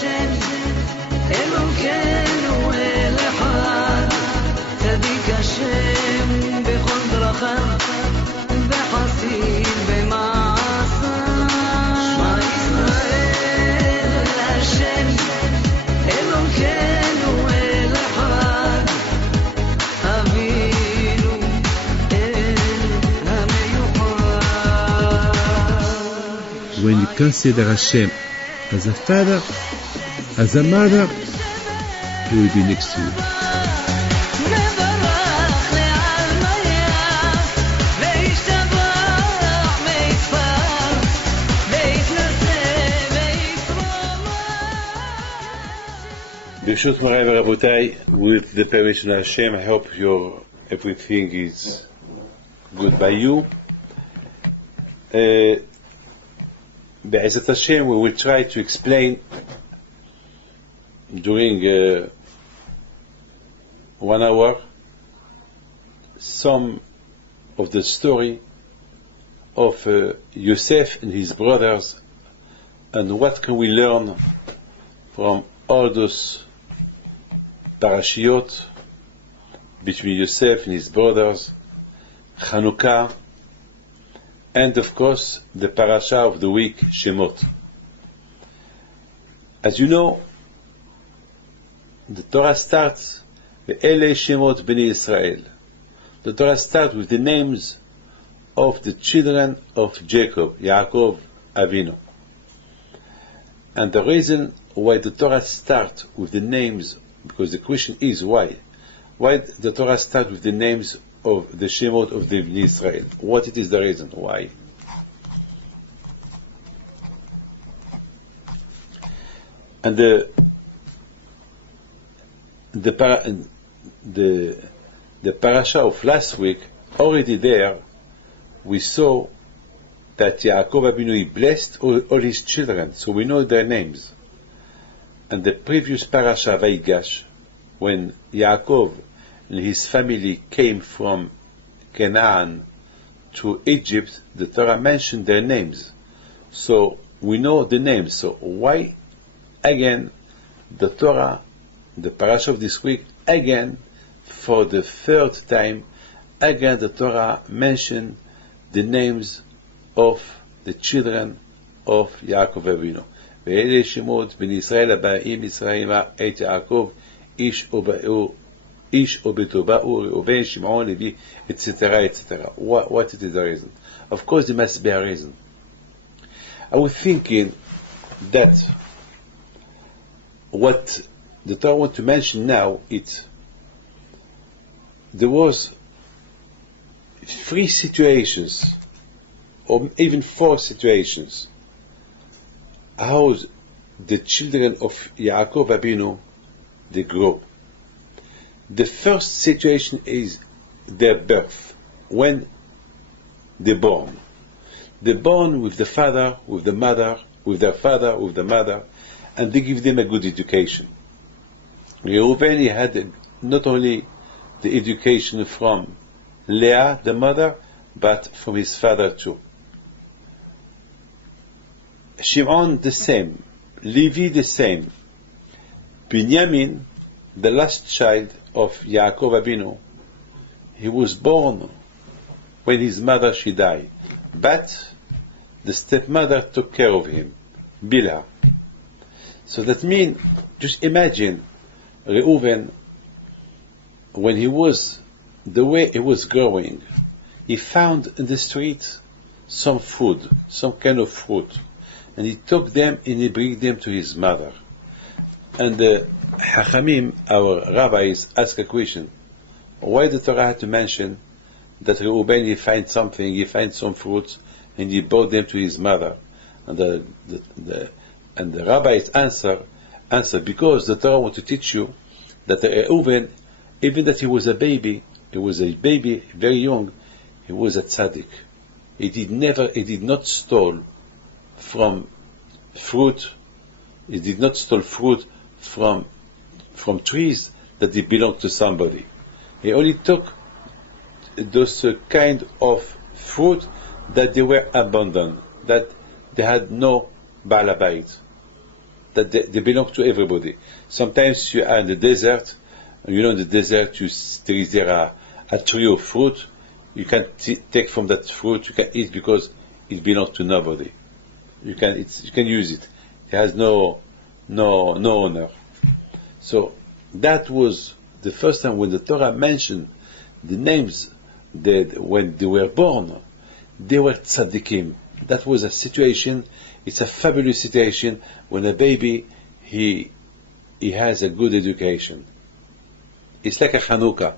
השם אלוקינו אל אחד צדיק השם בכל דרכיו וחסיד במעשיו שמע ישראל השם אלוקינו אל אחד אבינו אל המיוחד. When you consider Hashem as a father, as a mother, He will be next to you. B'shut Morai v'Rabotai, with the permission of Hashem, I hope everything is good by you. Be'ezat Hashem, we will try to explain during 1 hour some of the story of Yosef and his brothers, and what can we learn from all those parashiyot between Yosef and his brothers, Chanukah, and of course the parasha of the week, Shemot. As you know, the Torah starts Ve'ele Shemot Bnei Israel. The Torah starts with the names of the children of Jacob, Yaakov Avinu. And the reason why the Torah starts with the names, because the question is why the Torah starts with the names of the Shemot of the Bnei Israel. What it is the reason why? And the parasha of last week, already there, we saw that Yaakov Avinu, he blessed all his children, so we know their names. And the previous parasha, Vaigash, when Yaakov and his family came from Canaan to Egypt, the Torah mentioned their names. So we know the names. So why, again, the Torah, the parasha of this week, again, for the third time, again the Torah mentioned the names of the children of Yaakov Avinu. Ve'ele Shemot Bnei Israel aba'im Yisrael et Yaakov ish oba'u Ish Obetoba'u, Reuven, Shimon, Levi, etc., etc. What is the reason? Of course, there must be a reason. I was thinking that what the Torah want to mention now, there was 3 situations, or even 4 situations, how the children of Yaakov Avinu, they grow. The first situation is their birth, when they're born. They're born with the father, with the mother, with their father, with the mother, and they give them a good education. Reuven had not only the education from Leah, the mother, but from his father too. Shimon the same, Levi the same. Binyamin, the last child of Yaakov Avinu, he was born when his mother, she died. But the stepmother took care of him, Bilhah. So that means, just imagine Reuven, when he was, the way he was growing, he found in the street some food, some kind of fruit, and he took them and he bring them to his mother. And the Hachamim, our rabbis, ask a question: why the Torah had to mention that Reuben, he finds something, he finds some fruits, and he brought them to his mother? And the rabbis answer because the Torah wants to teach you that Reuben, even that he was a baby very young, he was a tzaddik. He did not steal from fruit. He did not steal fruit from trees that they belonged to somebody. He only took those kind of fruit that they were abundant, that they had no Baal Habayit. that they belong to everybody. Sometimes you are in the desert, and in the desert there is a tree of fruit. You can take from that fruit, you can eat because it belongs to nobody. You can use it. It has no owner. So that was the first time when the Torah mentioned the names that when they were born, they were tzaddikim. That was a situation. It's a fabulous situation when a baby he has a good education. It's like a Hanukkah.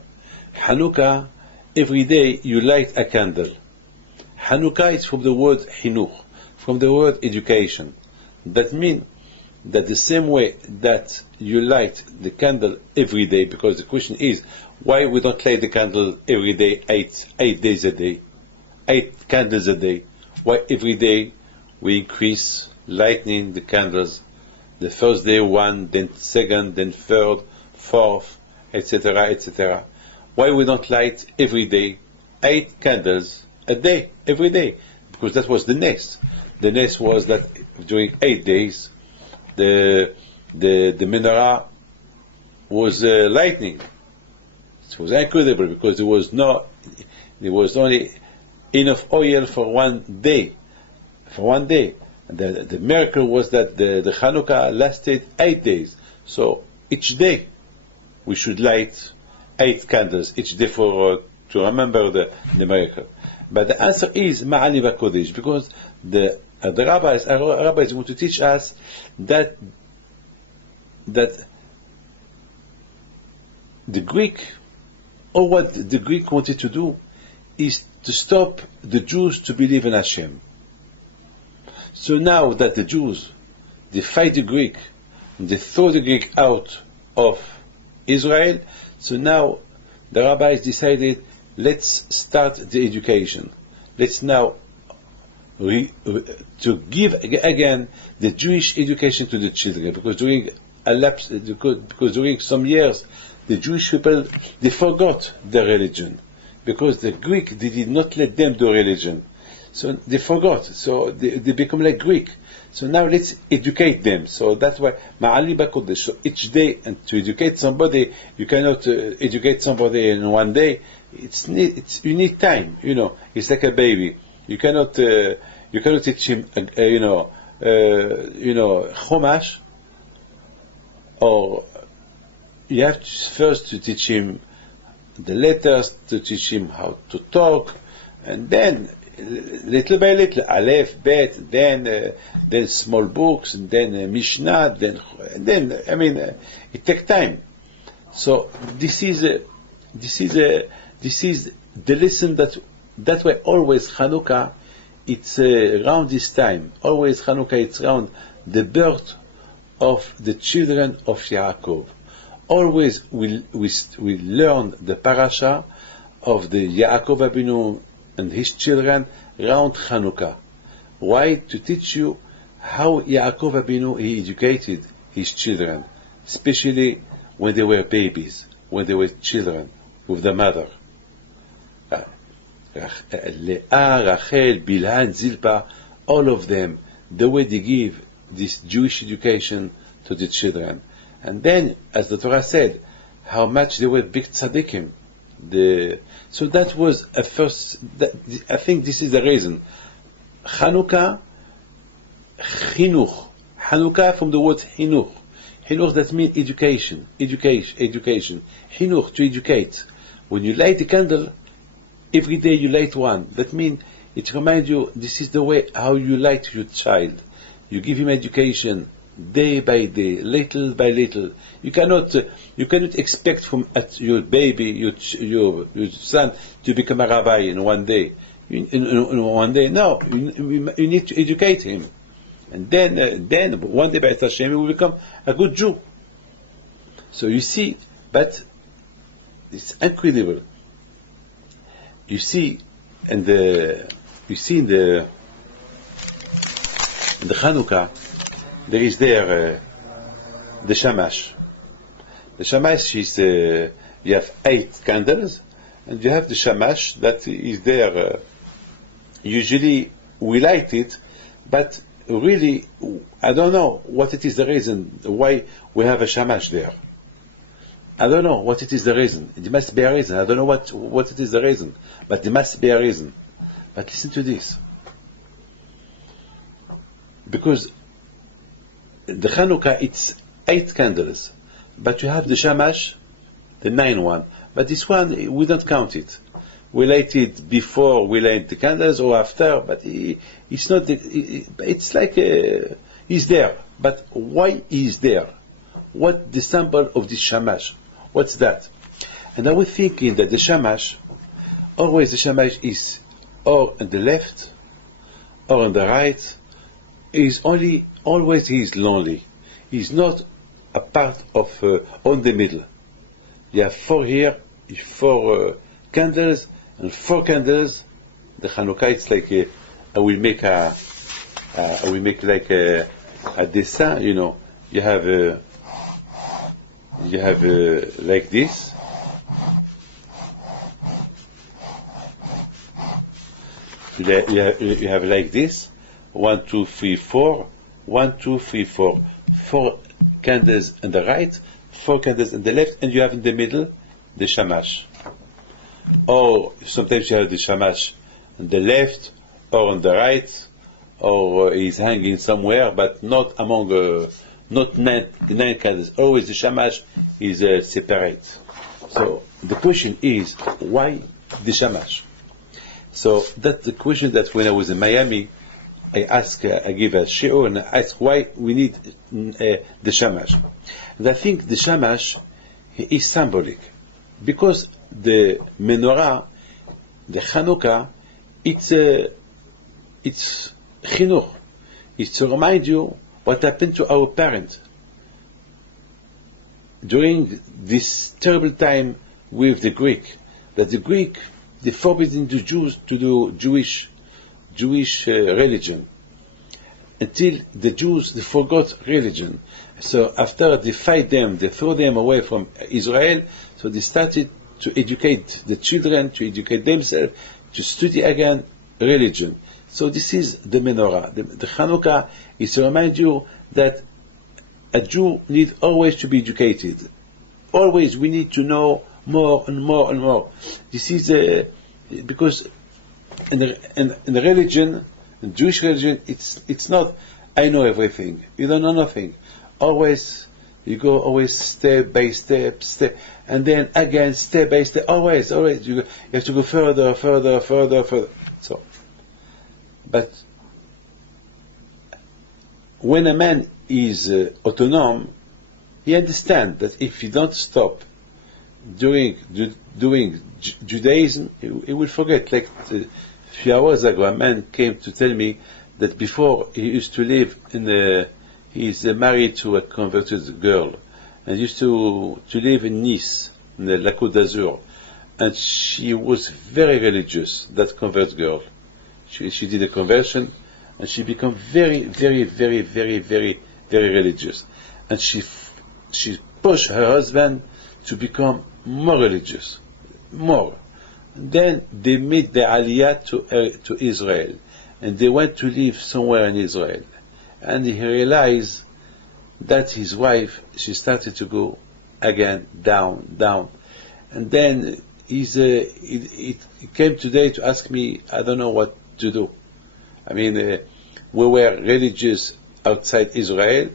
Hanukkah, every day you light a candle. Hanukkah is from the word chinuch, from the word education. That means that the same way that you light the candle every day, because the question is, why we don't light the candle every day, 8 days a day, 8 candles a day? Why every day we increase lighting the candles? The first day 1, then second, then third, fourth, etc., etc. Why we don't light every day 8 candles a day, every day? Because that was the next. The next was that during 8 days, the menorah was lightning. It was incredible because there was only enough oil for 1 day. For 1 day. And the miracle was that the Hanukkah lasted 8 days. So each day we should light 8 candles each day to remember the miracle. But the answer is Ma'ani Bakodesh, because the rabbis want to teach us that the Greek, or what the Greek wanted to do, is to stop the Jews to believe in Hashem. So now that the Jews, they fight the Greek, and they throw the Greek out of Israel, so now the rabbis decided, let's start the education. Let's now to give again the Jewish education to the children, because during some years the Jewish people, they forgot their religion, because the Greek, they did not let them do religion, so they forgot, so they become like Greek. So now let's educate them. So that's why Ma'ali Bakodesh. So each day, and to educate somebody, you cannot educate somebody in 1 day. You need time. It's like a baby. You cannot teach him Chumash, or you have first to teach him the letters, to teach him how to talk, and then little by little, Aleph, Bet, then small books, and then Mishnah, then it takes time. So this is the lesson that way. Always Hanukkah, it's around this time. Always Hanukkah, it's around the birth of the children of Yaakov. Always we learn the parasha of the Yaakov Abinu and his children around Hanukkah. Why? To teach you how Yaakov Abinu he educated his children, especially when they were babies, when they were children with the mother. Leah, Rachel, Bilhan, Zilpah, all of them, the way they give this Jewish education to the children. And then, as the Torah said, how much they were big tzaddikim. So that was a first. I think this is the reason. Hanukkah, chinuch. Hanukkah from the word chinuch. Chinuch, that means education. Chinuch, to educate. When you light the candle, every day you light one. That means it reminds you, this is the way how you light your child. You give him education day by day, little by little. You cannot expect from your baby, your son, to become a rabbi in 1 day. In 1 day, no. You need to educate him, and then 1 day, by Hashem, he will become a good Jew. So you see, but it's incredible. You see in the Hanukkah, there is the shamash. The shamash is you have 8 candles, and you have the shamash that is there. Usually we light it, but really, I don't know what it is the reason why we have a shamash there. I don't know what it is the reason. There must be a reason. I don't know what it is the reason, but there must be a reason. But listen to this. Because the Chanukah, it's 8 candles, but you have the shamash, the 9 one. But this one, we don't count it. We light it before we light the candles or after, but it's not. It's like he's there. But why he's there? What the symbol of this shamash? What's that? And I was thinking that the shamash, always the shamash is or on the left or on the right. Always he is lonely. He's not a part of on the middle. You have 4 here, 4 candles, and 4 candles. The Chanukah, it's like I will make like a dessin. You know, you have like this. You have like this. 1, 2, 3, 4. 1, 2, 3, 4. 4 candles on the right, 4 candles on the left, and you have in the middle the shamash. Or sometimes you have the shamash on the left or on the right, or he's hanging somewhere, but not among the 9 candles. Always the shamash is separate. So the question is, why the shamash? So that's the question that when I was in Miami, I give a shiur and I ask why we need the shamash. And I think the shamash is symbolic, because the menorah, the Chanukah, it's chinuch. It's to remind you what happened to our parents during this terrible time with the Greek. That the Greek, they forbidden the Jews to do Jewish religion, until the Jews, they forgot religion. So after they fight them, they throw them away from Israel, so they started to educate the children, to educate themselves, to study again religion. So this is the menorah. The Chanukah is to remind you that a Jew needs always to be educated. Always we need to know more and more and more. This is because in the religion, in Jewish religion, it's not I know everything. You don't know nothing. Always you go always step by step, and then again step by step. Always you have to go further. So, but when a man is autonomous, he understands that if he don't stop doing Judaism, he will forget. Like a few hours ago, a man came to tell me that before he used to live he's married to a converted girl, and used to live in Nice, in the La Côte d'Azur, and she was very religious, that converted girl. She did a conversion, and she became very, very, very, very, very, very religious, and she pushed her husband to become more religious, more. Then they made the Aliyah to Israel, and they went to live somewhere in Israel. And he realized that his wife, she started to go again down. And then he came today to ask me, I don't know what to do. I mean, we were religious outside Israel,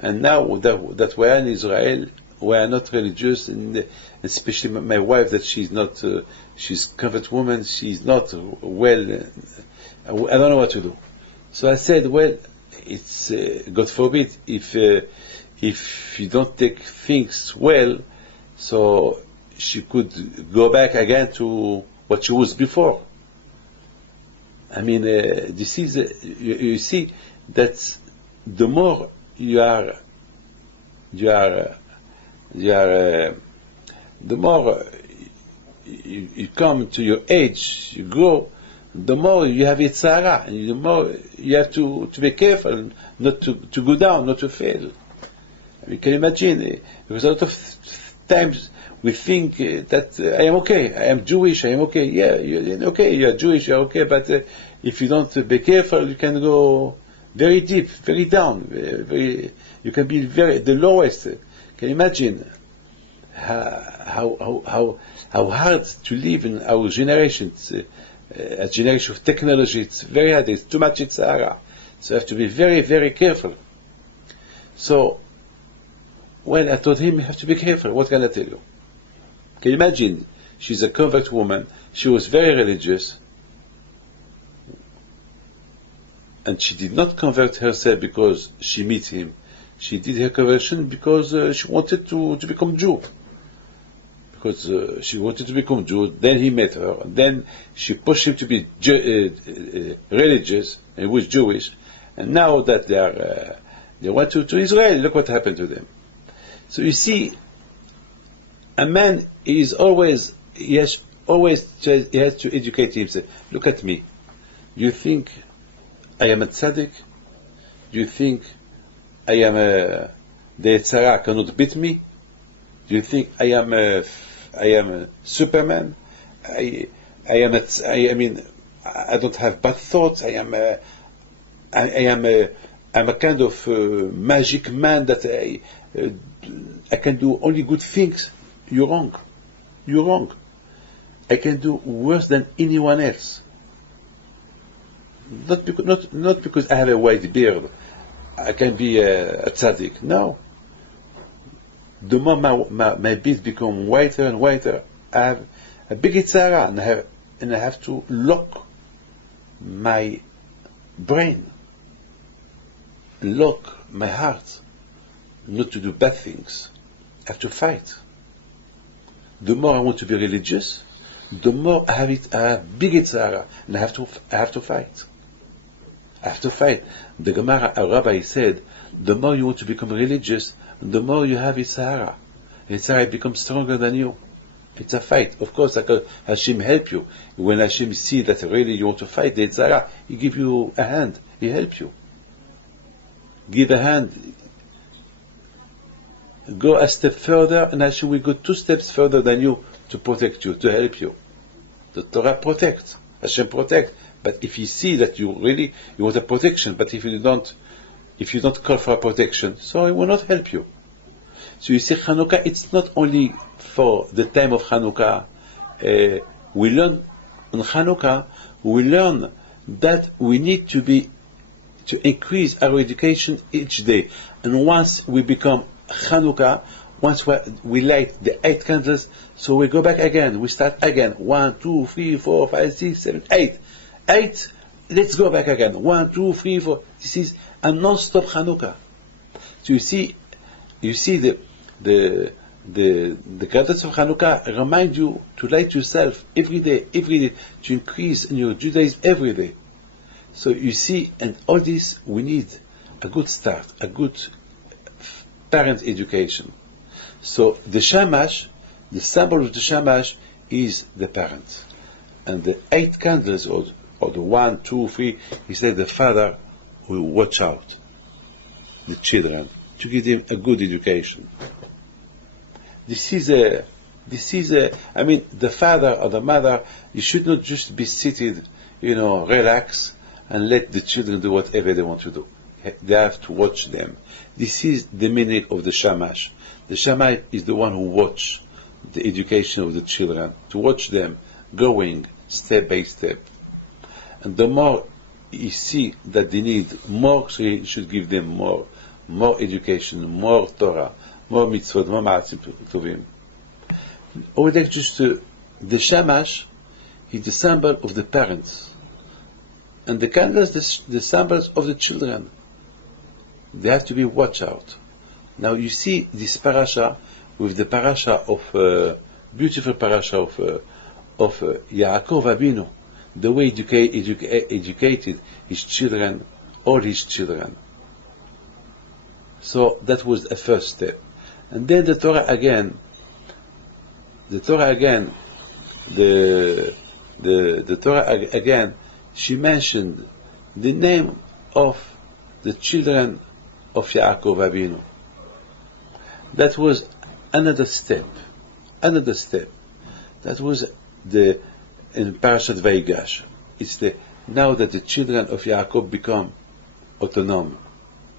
and now that we are in Israel, we are not religious, and especially my wife, that she's not, she's a converted woman, she's not well, I don't know what to do. So I said, well, it's God forbid if you don't take things well, so she could go back again to what she was before. I mean, this is you see that the more you are the more you come to your age, you grow, the more you have Yitzhara, and the more you have to be careful not to go down, not to fail. I mean, can you imagine? Because a lot of times we think that I am okay, I am Jewish, I am okay. Yeah, you're okay, you're Jewish, you're okay, but if you don't be careful, you can go very deep, very down, very. You can be very the lowest. Can you imagine how hard to live in our generation? It's a generation of technology. It's very hard. It's too much in Sahara, so you have to be very, very careful. So, when I told him, you have to be careful. What can I tell you? Can you imagine? She's a convert woman. She was very religious. And she did not convert herself because she met him. She did her conversion because she wanted to become Jew. Because she wanted to become Jew. Then he met her. And then she pushed him to be religious, and he was Jewish. And now that they went to Israel, look what happened to them. So you see, a man is always, he has to educate himself. Look at me. You think I am a tzaddik? Do you think I am the Yetzirah cannot beat me? Do you think I am a Superman? I don't have bad thoughts. I'm a kind of magic man that I can do only good things. You're wrong. You're wrong. I can do worse than anyone else. Not because I have a white beard, I can be a tzaddik. No. The more my beard become whiter and whiter, I have a big Yetzirah, and I have to lock my brain, lock my heart, not to do bad things. I have to fight. The more I want to be religious, the more I have big Yetzirah, and I have to fight. I have to fight. The Gemara, a rabbi said, the more you want to become religious, the more you have Yetzirah. Yetzirah becomes stronger than you. It's a fight. Of course, Hashem help you. When Hashem see that really you want to fight the Yetzirah, He give you a hand. He help you. Give a hand. Go a step further, and Hashem will go 2 steps further than you to protect you, to help you. The Torah protects. Hashem protect. But if you see that you want a protection, but if you don't call for a protection, so He will not help you. So you see, Chanukah, it's not only for the time of Chanukah. We learn on Chanukah, we learn that we need to increase our education each day. And once we become Chanukah, once we light the 8 candles, so we go back again. We start again. 1, 2, 3, 4, 5, 6, 7, 8. 8, let's go back again. 1, 2, 3, 4. This is a non-stop Chanukah. So you see the candles of Chanukah remind you to light yourself every day, to increase in your Judaism every day. So you see, and all this, we need a good start, a good parent education. So the Shamash, the symbol of the Shamash is the parent. And the 8 candles, or the 1, 2, 3, he said the father will watch out the children to give them a good education. This is the father or the mother, you should not just be seated, relax, and let the children do whatever they want to do. They have to watch them. This is the meaning of the Shamash. The Shamash is the one who watch the education of the children, to watch them going step by step. And the more you see that they need more, so you should give them more education, more Torah, more mitzvot, more ma'atzim tovim. Or like just the Shamash is the symbol of the parents, and the candles the symbols of the children. They have to be watched out. Now you see this parasha with the parasha of beautiful parasha of Yaakov Avinu, the way educated his children, all his children. So that was a first step. And then the Torah again, she mentioned the name of the children of Yaakov Avinu. That was another step. That was in Parashat Vayigash. It's now that the children of Yaakov become Autonome.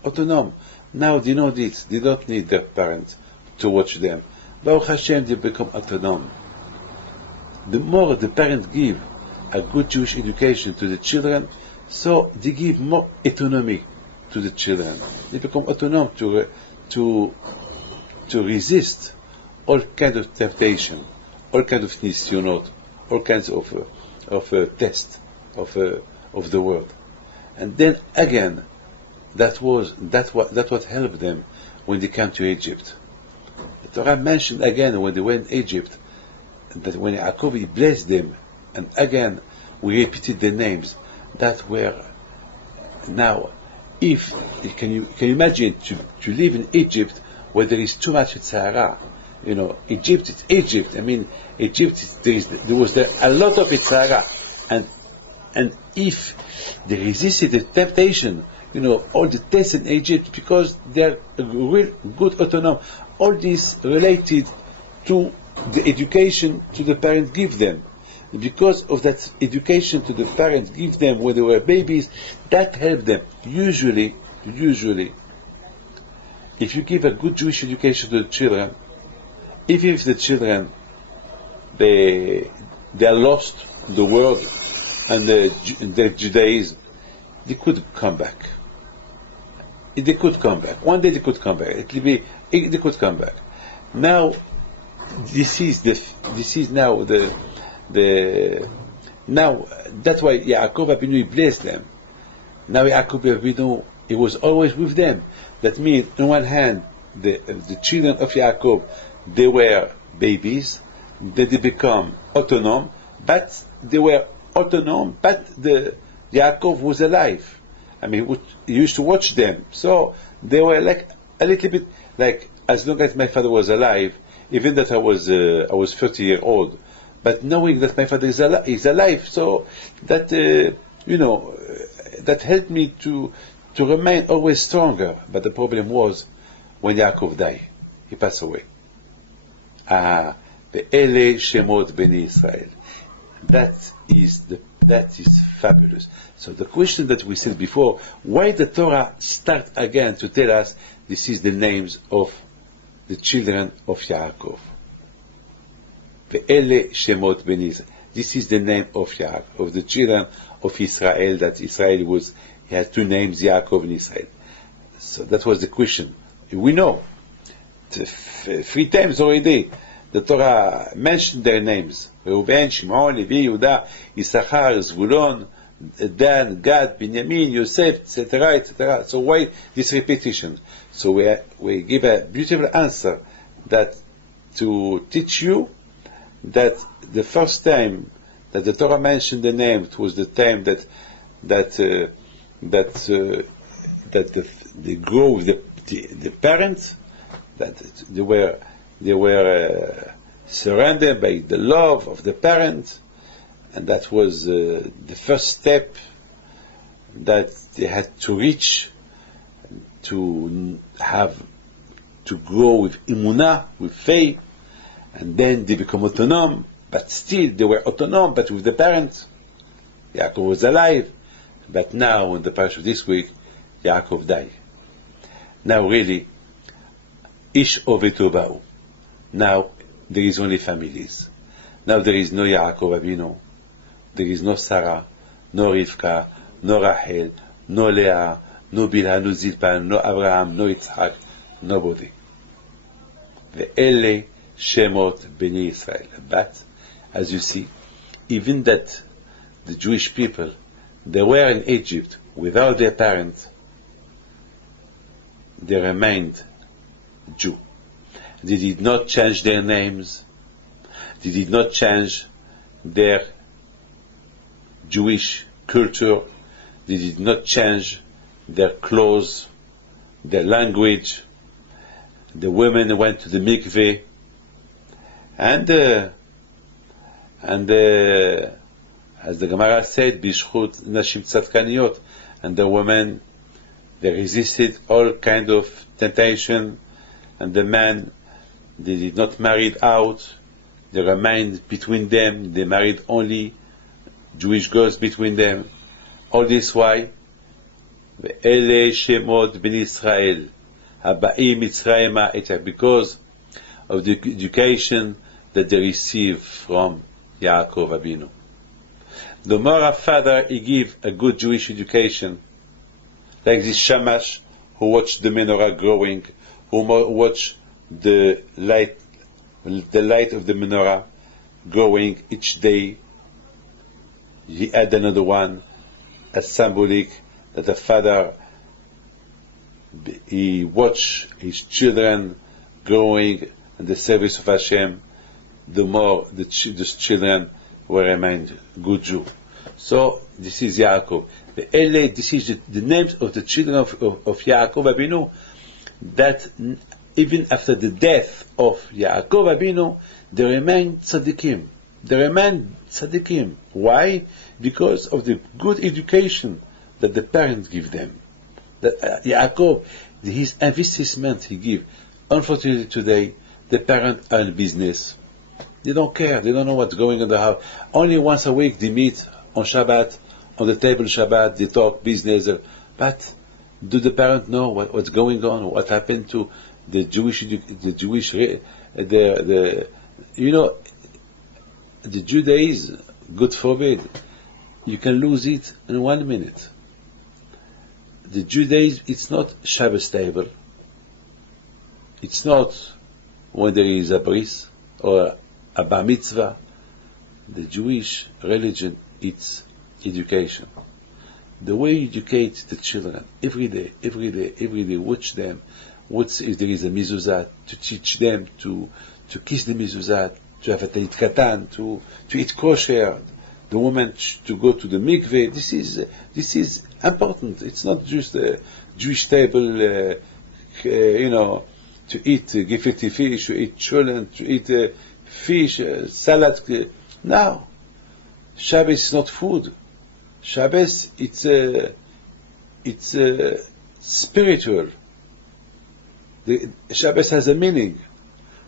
Autonome. Now they know this. They don't need their parents to watch them. Baruch Hashem, they become autonome. The more the parents give a good Jewish education to the children, so they give more autonomy to the children. They become autonomous to resist all kinds of temptation, all kinds of nisyonot, all kinds of tests of the world. And then again, that what helped them when they came to Egypt. The Torah mentioned again when they were in Egypt that when Yaakov he blessed them, and again we repeated the names that were now. If can you imagine to live in Egypt where there is too much Yitzhara? You know, Egypt is Egypt. I mean, Egypt there was a lot of Yitzhara, and if they resisted the temptation, you know, all the tests in Egypt because they are real good autonomy. All this related to the education to the parents give them. Because of that education to the parents give them when they were babies, that helped them. Usually, if you give a good Jewish education to the children, even if the children they are lost in the world and their Judaism, they could come back. They could come back. One day they could come back. They could come back. Now, this is now now that's why Yaakov Avinu he blessed them. Now Yaakov Avinu he was always with them. That means on one hand the children of Yaakov they were babies, then they become autonomous, but they were autonomous, but the Yaakov was alive. I mean he used to watch them, so they were like a little bit like as long as my father was alive, even that I was 30 years old. But knowing that my father is alive, so that that helped me to remain always stronger. But the problem was when Yaakov died, he passed away. Ve'ele Shemot Bnei Israel. That is fabulous. So the question that we said before, why the Torah start again to tell us this is the names of the children of Yaakov? Ve'ele Shemot Bnei Israel. This is the name of Yaakov, of the children of Israel. That Israel he had two names, Yaakov and Israel. So that was the question. We know 3 times already the Torah mentioned their names: Reuven, Shimon, Levi, Yehuda, Issachar, Zvulon, Dan, Gad, Binyamin, Yosef, etc., etc. So why this repetition? So we give a beautiful answer that to teach you that the first time that the Torah mentioned the name, it was the time that they grow with the parents, that they were surrounded by the love of the parents, and that was the first step that they had to reach to grow with emunah, with faith, and then they become autonomous, but still they were autonomous, but with the parents. Yaakov was alive, but now in the parasha of this week, Yaakov died. Now really, Ish Oveto Ba'u. Now there is only families. Now there is no Yaakov Avinu, there is no Sarah, no Rivka, no Rachel, no Leah, no Bilhah, no Zilpan, no Abraham, no Yitzhak, nobody. Ve'ele Shemot Bnei Israel. But as you see, even that the Jewish people, they were in Egypt without their parents, they remained Jew. They did not change their names. They did not change their Jewish culture. They did not change their clothes, their language. The women went to the mikveh, and as the Gemara said, Bishchut Nashim Tzadkaniyot, and the women, they resisted all kind of temptation, and the men, they did not marry out, they remained between them, they married only Jewish girls between them. All this why? ואלה שמות בני ישראל הבאים מצרימה, because of the education that they receive from Yaakov Avinu. The more a father he give a good Jewish education, like this Shamash who watched the menorah growing, who watched the light of the menorah growing each day. He add another one, a symbolic that the father he watch his children growing in the service of Hashem. The more the children will remain good Jew. So this is Yaakov. This is the names of the children of Yaakov Avinu, that even after the death of Yaakov Avinu, they remain tzaddikim. They remain tzaddikim. Why? Because of the good education that the parents give them. That Yaakov, his investment he give. Unfortunately today, the parents are in business. They don't care. They don't know what's going on in the house. Only once a week they meet on Shabbat, on the table Shabbat, they talk business. But do the parents know what's going on? What happened to the Jewish, the Judaism? God forbid, you can lose it in 1 minute. The Judaism, it's not Shabbos table. It's not when there is a bris or a bar mitzvah. The Jewish religion, it's education. The way you educate the children, every day, watch them. If there is a mezuzah, to teach them to kiss the mezuzah, to have a teit katan, to eat kosher, the woman to go to the mikveh. This is important. It's not just a Jewish table, to eat gefilte fish, to eat cholent, to eat fish, salad. No, Shabbos is not food. Shabbos it's spiritual. Shabbos has a meaning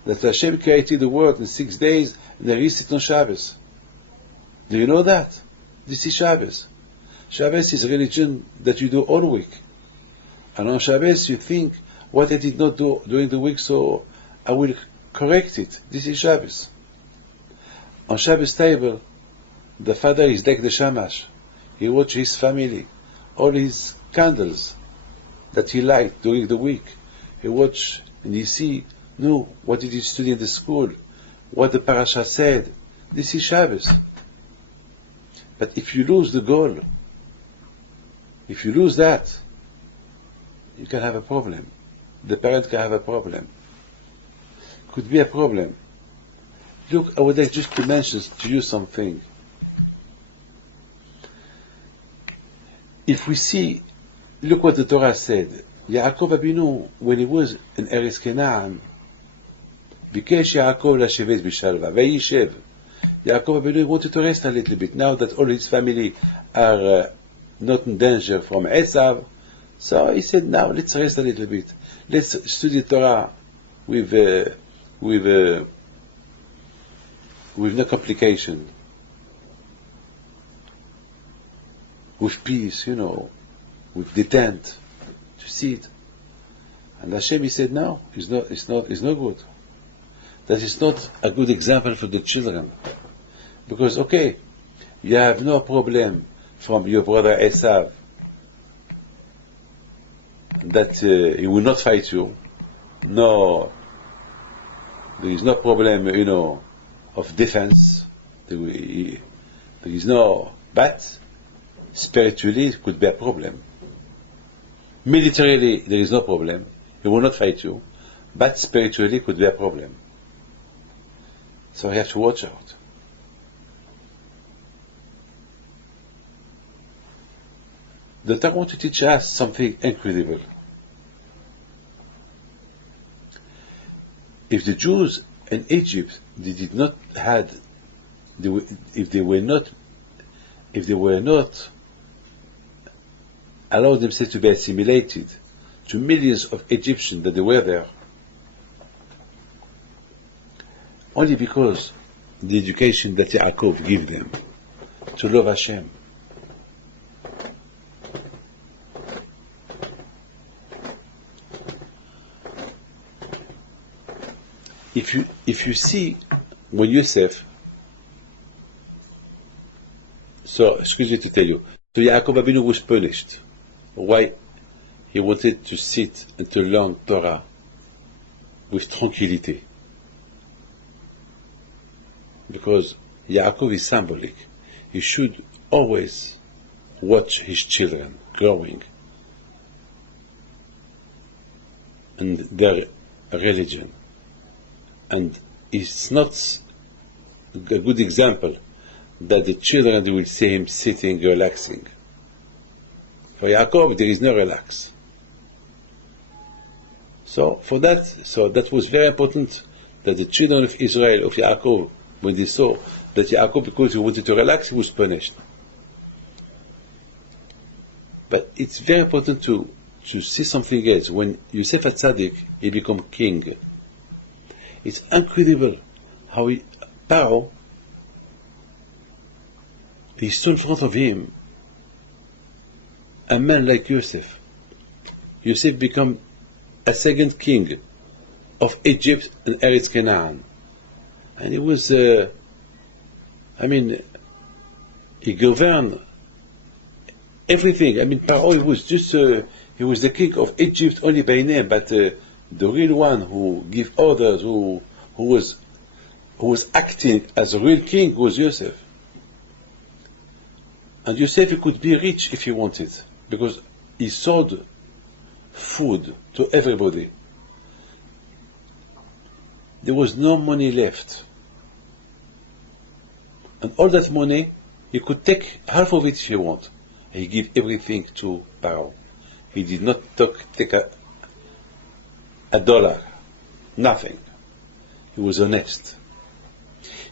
that Hashem created the world in 6 days and there is it on Shabbos. Do you know that? This is Shabbos. Shabbos is religion that you do all week. And on Shabbos you think, what I did not do during the week, so I will correct it. This is Shabbos. On Shabbos table, the father is Dek the Shamash. He watch his family, all his candles that he light during the week. He watch and he see, no, what did he study in the school? What the parasha said? This is Shabbos. But if you lose the goal, if you lose that, you can have a problem. The parent can have a problem. Could be a problem. Look, I would like just to mention to you something. If we see, look what the Torah said. Yaakov Avinu, when he was in Eretz Canaan, Bikesh Yaakov לשבת בשלווה, וישב. Yaakov Avinu wanted to rest a little bit. Now that all his family are not in danger from Esav, so he said, now let's rest a little bit. Let's study Torah with no complication, with peace, with detente, to see it. And Hashem, he said, no, it's not good. That is not a good example for the children. Because, okay, you have no problem from your brother Esav that he will not fight you. No, there is no problem, of defense. There is no, but spiritually it could be a problem. Militarily there is no problem. He will not fight you, but spiritually it could be a problem. So you have to watch out. The Torah wants to teach us something incredible. If the Jews in Egypt, they did not had, if they were not allowed themselves to be assimilated to millions of Egyptians that they were there, only because the education that Yaakov gave them to love Hashem. if you see when Yosef, so excuse me to tell you, so Yaakov Avinu was punished. Why? He wanted to sit and to learn Torah with tranquility. Because Yaakov is symbolic. He should always watch his children growing and their religion. And it's not a good example that the children will see him sitting, relaxing. For Yaakov, there is no relax. So that was very important that the children of Israel, of Yaakov, when they saw that Yaakov, because he wanted to relax, he was punished. But it's very important to see something else. When Yosef HaTzadik, he became king, it's incredible how Paro, he saw in front of him a man like Yosef. Yosef became a second king of Egypt and Eretz Canaan. And he was, he governed everything. Paro, he was just, he was the king of Egypt only by name, but the real one who gave orders, who was acting as a real king was Yosef. And Yosef, he could be rich if he wanted, because he sold food to everybody. There was no money left. And all that money, he could take half of it if he want. He gave everything to Paro. He did not take a dollar, nothing. He was honest.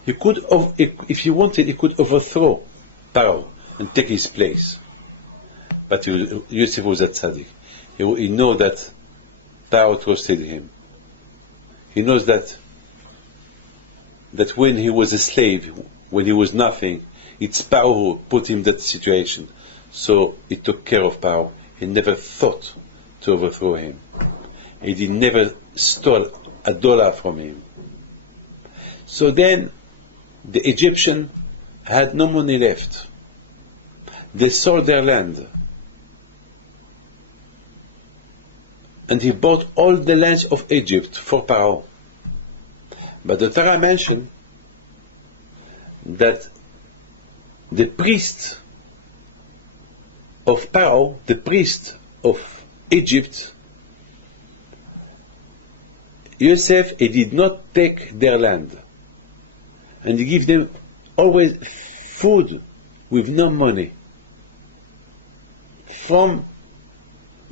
He could, if he wanted, he could overthrow Paro and take his place. But Yosef was a tzaddik. He knows that Paro trusted him. He knows that when he was a slave, when he was nothing, it's Paro who put him in that situation. So he took care of Paro. He never thought to overthrow him. He never stole a dollar from him. So then the Egyptians had no money left. They sold their land. And he bought all the lands of Egypt for Paro. But the Torah mentioned that the priest of Paro, the priest of Egypt, Yosef, he did not take their land. And he gave them always food with no money.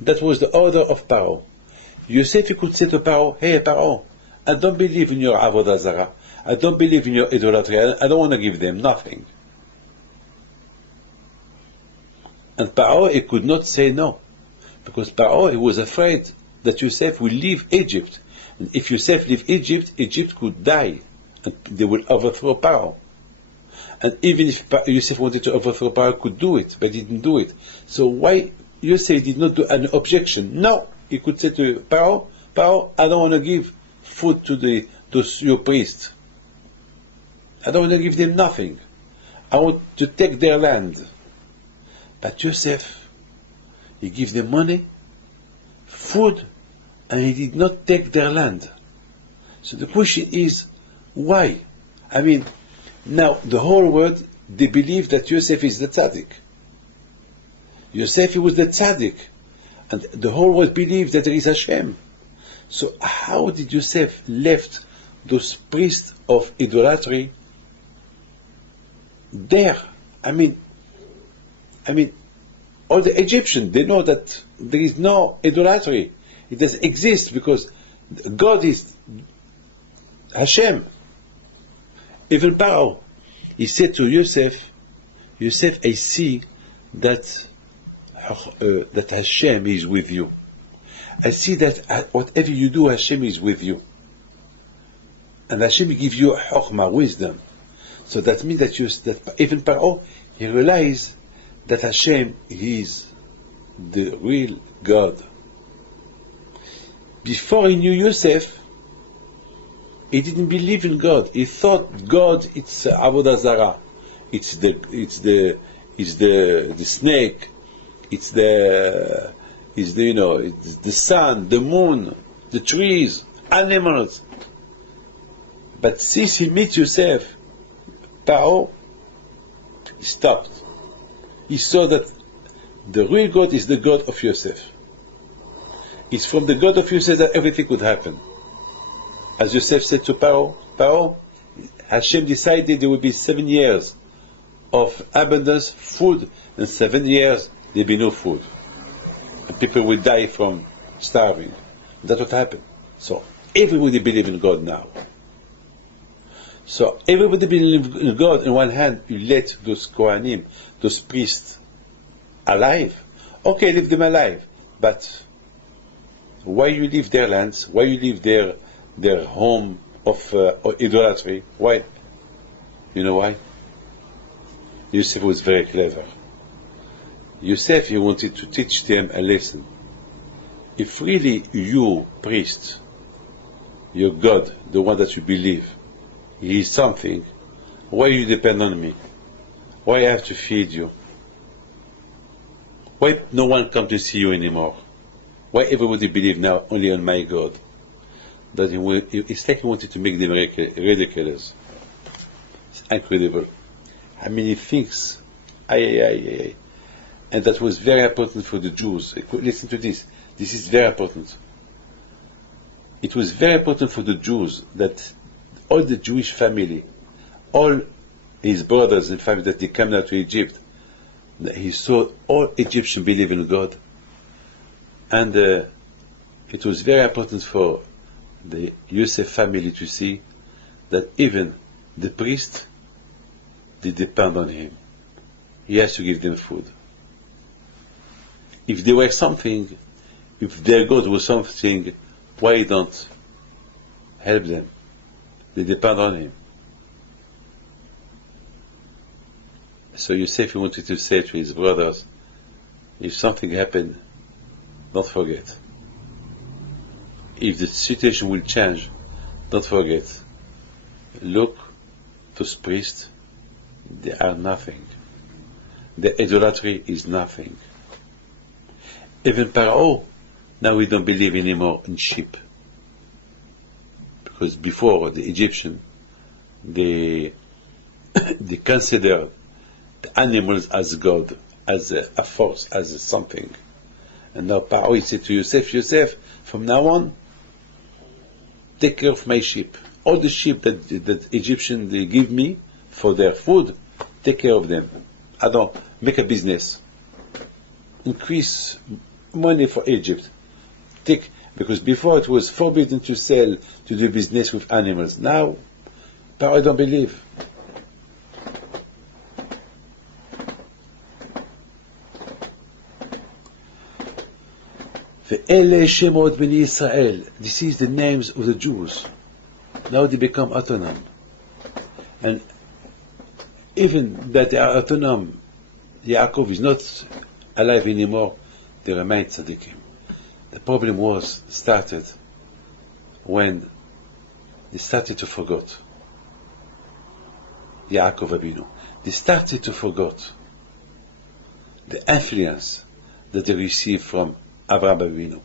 That was the order of Paro. Yosef, he could say to Paro, hey Paro, I don't believe in your Avodah Zarah. I don't believe in your idolatry. I don't want to give them nothing. And Paro, he could not say no. Because Paro, he was afraid that Yosef will leave Egypt. And if Yosef leave Egypt, Egypt could die. And they will overthrow Paro. And even if Yosef wanted to overthrow Paro, could do it, but he didn't do it. So why Yosef did not do an objection? No, he could say to Paro, Paro, I don't want to give food to your priests. I don't want to give them nothing. I want to take their land. But Yosef, he gave them money, food, and he did not take their land. So the question is, why? Now the whole world, they believe that Yosef is the tzaddik. Yosef, he was the tzaddik. And the whole world believed that there is Hashem. So how did Yosef left those priests of idolatry there? All the Egyptians, they know that there is no idolatry. It doesn't exist because God is Hashem. Even Paro, he said to Yosef, Yosef, I see that Hashem is with you. I see that whatever you do, Hashem is with you. And Hashem gives you chokhmah, wisdom. So that means that even Paro, he realized that Hashem is the real God. Before he knew Yosef, He didn't believe in God. He thought God it's Avodah Zarah. It's the snake. It's the it's the sun, the moon, the trees, animals. But since he met Yosef, Paro, he stopped. He saw that the real God is the God of Yosef. It's from the God of Yosef that everything could happen. As Yosef said to Paro, Hashem decided there would be 7 years of abundance, food, and 7 years there be no food. And people will die from starving. That's what happened. So everybody believe in God now. So everybody believe in God. On one hand, you let those Kohanim, those priests, alive. Okay, leave them alive. But why you leave their lands? Why you leave their home of idolatry? Why? You know why? Yosef was very clever. Yosef, he wanted to teach them a lesson. If really you, priest, your God, the one that you believe, he is something, why you depend on me? Why I have to feed you? Why no one come to see you anymore? Why everybody believe now only on my God? That it's like he wanted to make them ridiculous. It's incredible. How many things. And that was very important for the Jews. Listen to this. This is very important. It was very important for the Jews that all the Jewish family, all his brothers and family that they came now to Egypt, he saw all Egyptians believe in God. And it was very important for the Yosef family to see that even the priest, they depend on him. He has to give them food. If they were something, if their God was something, why don't help them? They depend on him. So Yosef wanted to say to his brothers, if something happened, don't forget. If the situation will change, don't forget. Look, those priests, they are nothing. The idolatry is nothing. Even Paro, now we don't believe anymore in sheep. Because before the Egyptian, they considered the animals as God, as a force, as something. And now Paro said to Yosef, Yosef, from now on, take care of my sheep. All the sheep that Egyptian they give me for their food, take care of them. I don't make a business. Increase money for Egypt. Because before it was forbidden to sell, to do business with animals. Now, Paro don't believe. Ve'ele Shemot Bnei Israel. This is the names of the Jews. Now they become autonomous. And even that they are autonomous, Yaakov is not alive anymore, they remain tzaddikim. The problem started when they started to forget Yaakov Abinu. They started to forget the influence that they received from Avraham Abinu.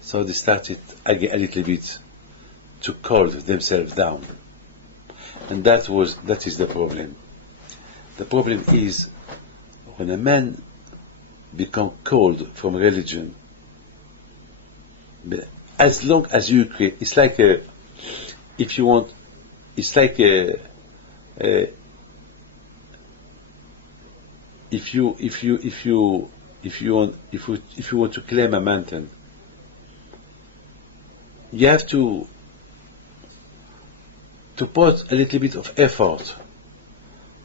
So they started again a little bit to cool themselves down. And that is the problem. The problem is when a man become cold from religion, but as long as you create, it's like if you want, it's like if you want to climb a mountain, you have to put a little bit of effort.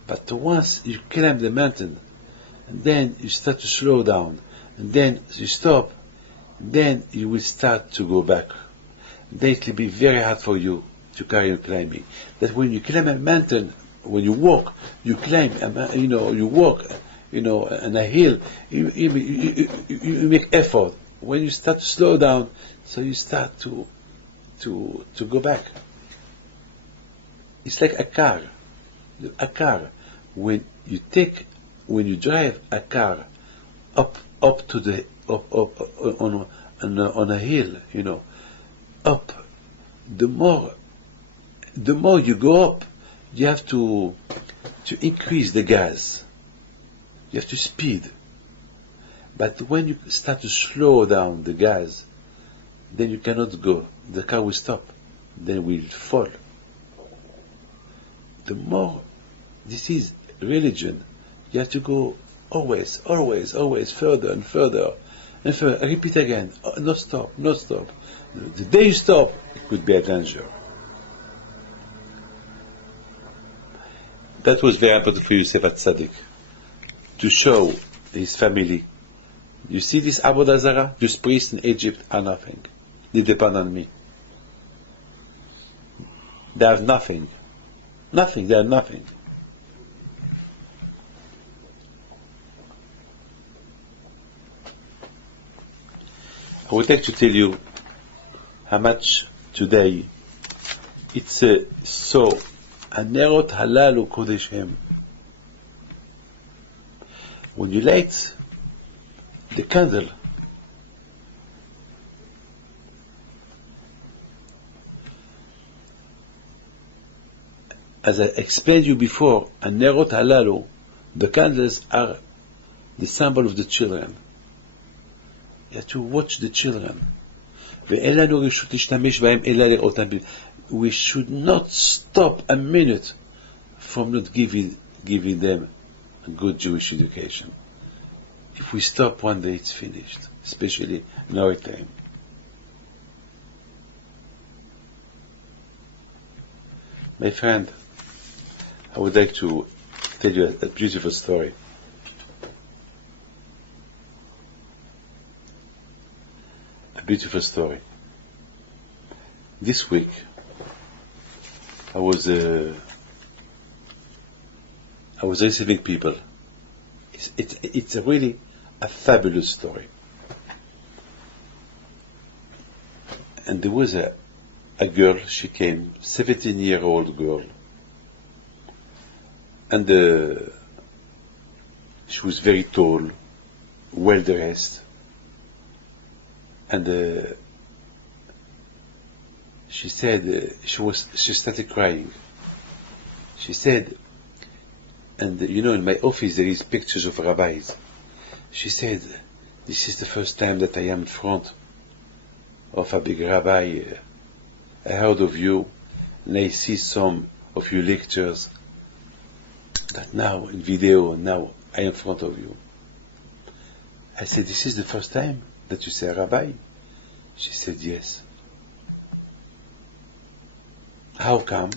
But once you climb the mountain, and then you start to slow down, and then you stop, then you will start to go back. Then it will be very hard for you to carry on climbing. That when you climb a mountain, when you walk, you climb, you walk, on a hill, you make effort. When you start to slow down, so you start to to go back. It's like a car. A car. When you drive a car up to the up on a hill, up. The more you go up, you have to increase the gas. You have to speed. But when you start to slow down the gas, then you cannot go. The car will stop. Then will fall. The more this is religion, you have to go always, further and further and further. Repeat again. No stop. The day you stop, it could be a danger. That was very important for Yosef HaTzadik, to show his family. You see this Avodah Zarah? These priests in Egypt are nothing. They depend on me. They have nothing. Nothing, they are nothing. I would like to tell you how much today it's so Anerot Halalu Kodeshem. When you light the candle, as I explained to you before, Anerot Halalu, the candles are the symbol of the children. You have to watch the children. We should not stop a minute from not giving them a good Jewish education. If we stop one day, it's finished, especially in our time. My friend, I would like to tell you a beautiful story. Beautiful story. This week, I was receiving people. It's really a fabulous story. And there was a girl. She came, 17-year-old girl, and she was very tall, well dressed. And she said, she started crying. She said, and in my office there is pictures of rabbis. She said, this is the first time that I am in front of a big rabbi. I heard of you, and I see some of your lectures. That now, in video, now I am in front of you. I said, this is the first time that you say rabbi? She said, yes. How come?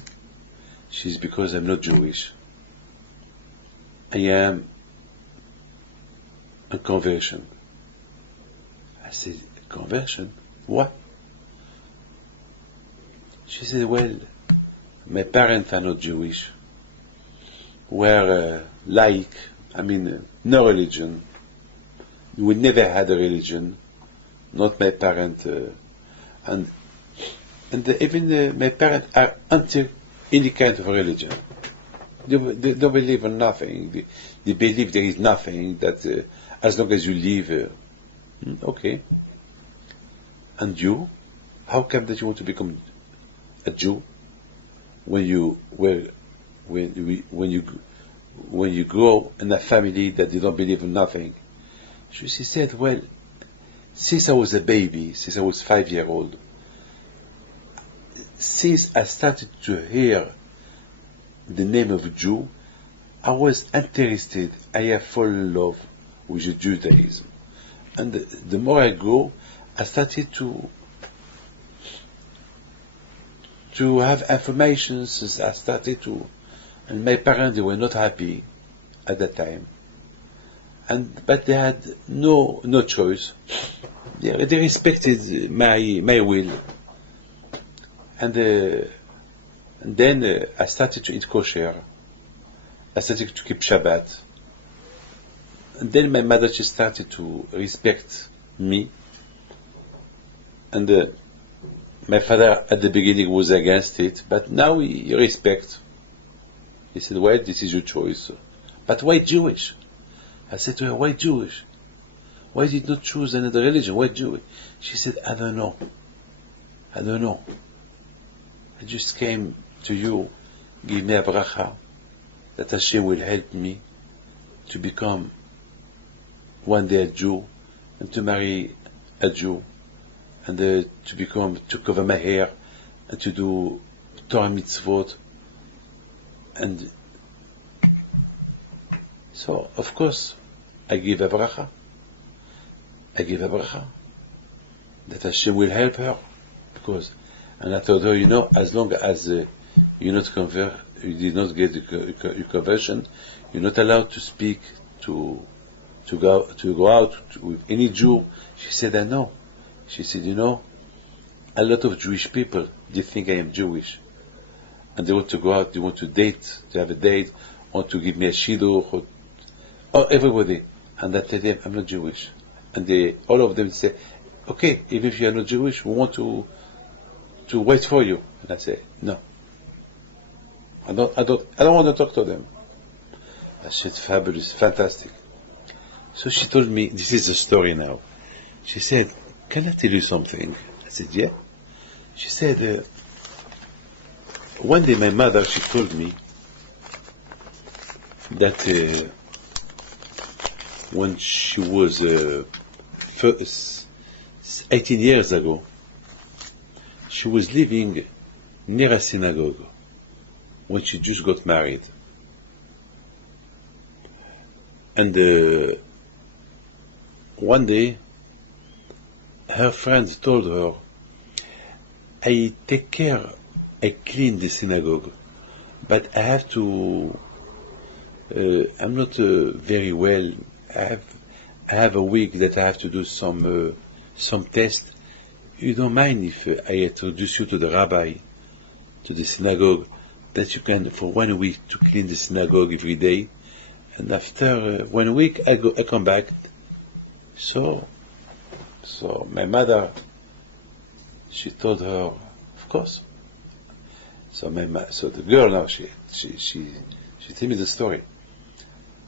She said, because I'm not Jewish. I am a conversion. I said, conversion? What? She said, well, my parents are not Jewish. We're laik, no religion. We never had a religion. Not my parents, and even my parents are anti any kind of religion. They don't believe in nothing. They believe there is nothing, that as long as you live, okay. And you, how come that you want to become a Jew when you grow in a family that they don't believe in nothing? She said, well, since I was a baby, since I was 5-year-old, since I started to hear the name of Jew, I was interested. I have fallen in love with Judaism, and the more I grew, I started to have affirmations. I started to, and my parents, they were not happy at that time. But they had no choice. They respected my will. And then I started to eat kosher. I started to keep Shabbat. And then my mother, she started to respect me. And My father at the beginning was against it, but now he respects. He said, well, this is your choice. But why Jewish? I said to her, why Jewish? Why did you not choose another religion? Why Jewish? She said, I don't know. I don't know. I just came to you, give me a bracha, that Hashem will help me to become one day a Jew, and to marry a Jew, and to cover my hair, and to do Torah mitzvot. And so, of course, I give a bracha. I give a bracha that Hashem will help her, and I told her, as long as you did not get your conversion, you're not allowed to speak to go out with any Jew. She said, I know. She said, a lot of Jewish people, they think I am Jewish, and they want to go out, they want to date, to have a date, want to give me a shidduch, or everybody. And I tell them, I'm not Jewish. And all of them say, okay, even if you are not Jewish, we want to wait for you. And I say, no. I don't want to talk to them. I said, fabulous, fantastic. So she told me, this is the story now. She said, can I tell you something? I said, yeah. She said, one day my mother, she told me that when she was 18 years ago, she was living near a synagogue when she just got married. And one day, her friends told her, I take care, I clean the synagogue, but I have to, I'm not very well, I have a week that I have to do some test. You don't mind if I introduce you to the rabbi, to the synagogue, that you can, for 1 week, to clean the synagogue every day, and after 1 week, I come back. So my mother, she told her, of course. So the girl now, she told me the story,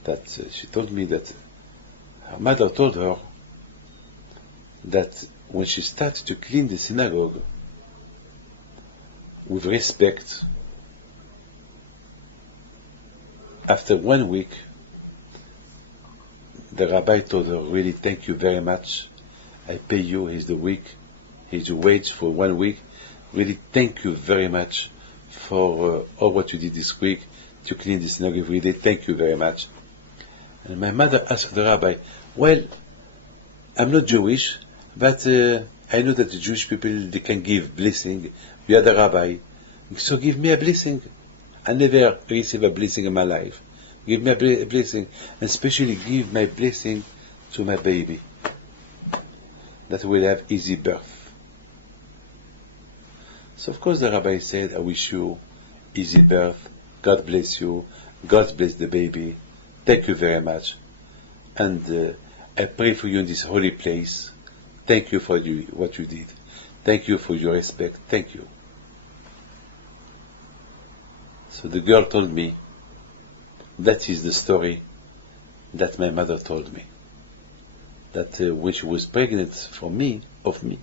that she told me that her mother told her that when she started to clean the synagogue with respect, after 1 week, the rabbi told her, really, thank you very much. I pay you, here's the wage for 1 week. Really, thank you very much for all what you did this week to clean the synagogue every day. Thank you very much. And my mother asked the rabbi, well, I'm not Jewish, but I know that the Jewish people, they can give blessing. You are the rabbi, so give me a blessing. I never received a blessing in my life. Give me a blessing, and especially give my blessing to my baby, that will have easy birth. So of course the rabbi said, I wish you easy birth, God bless you, God bless the baby, thank you very much, and I pray for you in this holy place. Thank you for what you did. Thank you for your respect. Thank you. So the girl told me, that is the story that my mother told me. That when she was pregnant of me,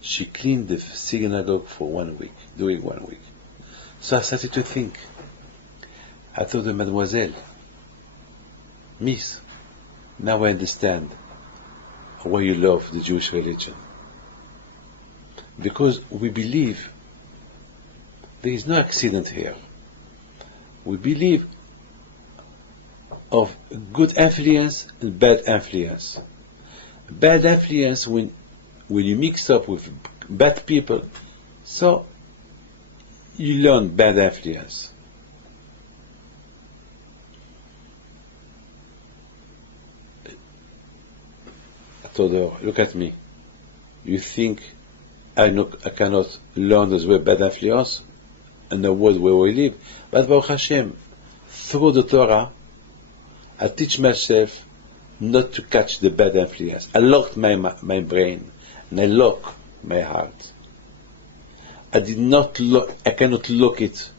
she cleaned the synagogue for 1 week, during 1 week. So I started to think. I told her, Mademoiselle, Miss, now I understand why you love the Jewish religion. Because we believe there is no accident here. We believe of good influence and bad influence. Bad influence when you mix up with bad people, so you learn bad influence. I told her, look at me. You think I cannot learn as well bad influence in the world where we live? But Baruch Hashem, through the Torah, I teach myself not to catch the bad influence. I locked my brain and I lock my heart. I cannot look it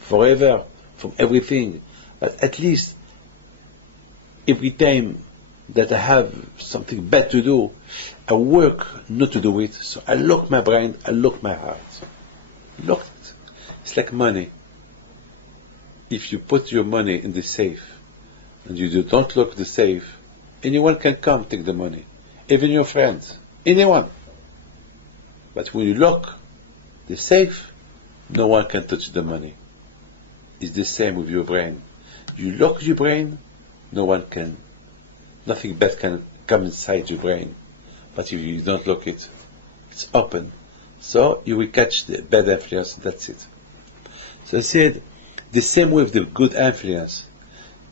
forever from everything, but at least every time that I have something bad to do, I work not to do it. So I lock my brain, I lock my heart. Lock it. It's like money. If you put your money in the safe and you don't lock the safe, anyone can come take the money, even your friends, anyone. But when you lock the safe, no one can touch the money. It's the same with your brain. You lock your brain, nothing bad can come inside your brain. But if you don't lock it, it's open. So you will catch the bad influence, that's it. So I said, the same with the good influence.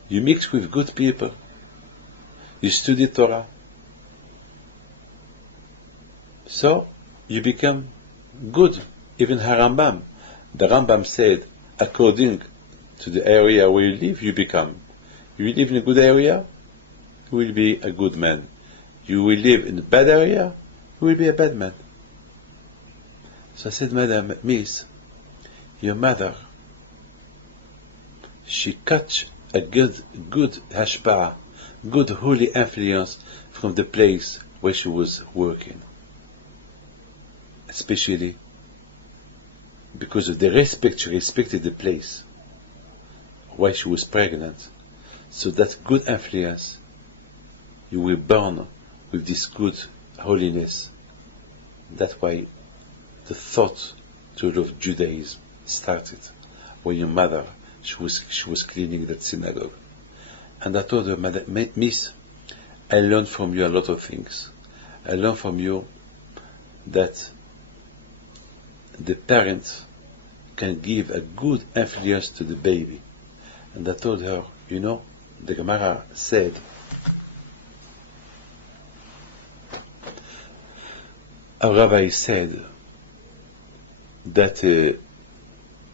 You mix with good people, you study Torah, so you become good. Even Harambam, the Rambam said, according to the area where you live, you become. You live in a good area, you will be a good man. You will live in a bad area, you will be a bad man. So I said, Madam, Miss, your mother, she catch a good hashpah, good holy influence from the place where she was working. Especially because of the respect, she respected the place where she was pregnant. So that good influence, you will burn with this good holiness. That's why the thought to love Judaism started when your mother, she was cleaning that synagogue. And I told her, Miss, I learned from you a lot of things. I learned from you that the parent can give a good influence to the baby. And I told her, you know, the Gemara said, a rabbi said that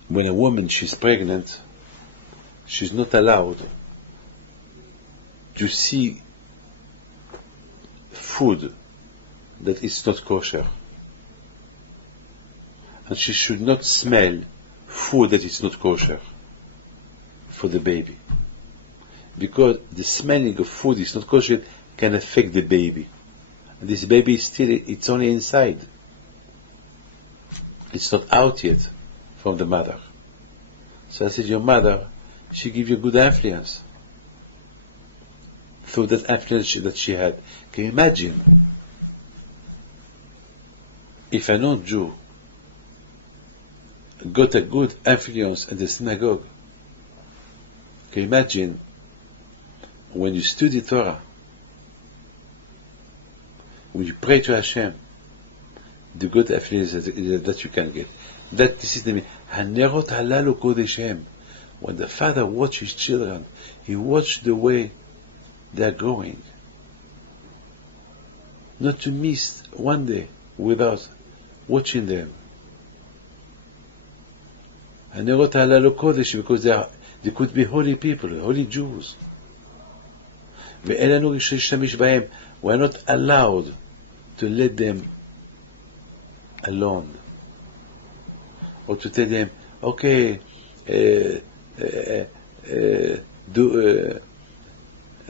when a woman she's pregnant, she's not allowed to see food that is not kosher, and she should not smell food that is not kosher for the baby, because the smelling of food is not kosher can affect the baby, and this baby is still, it's only inside, it's not out yet from the mother. So I said, your mother, she give you good influence through that influence that she had. Can you imagine if a non-Jew got a good influence in the synagogue? Can you imagine when you study Torah, when you pray to Hashem, the good influence that you can get? That this is the Hanerot halalu kodeshem. When the father watches his children, he watches the way they are growing. Not to miss one day without watching them. Hanerot halalu kodesh, because they could be holy people, holy Jews. We're not allowed to let them alone, or to tell them, okay,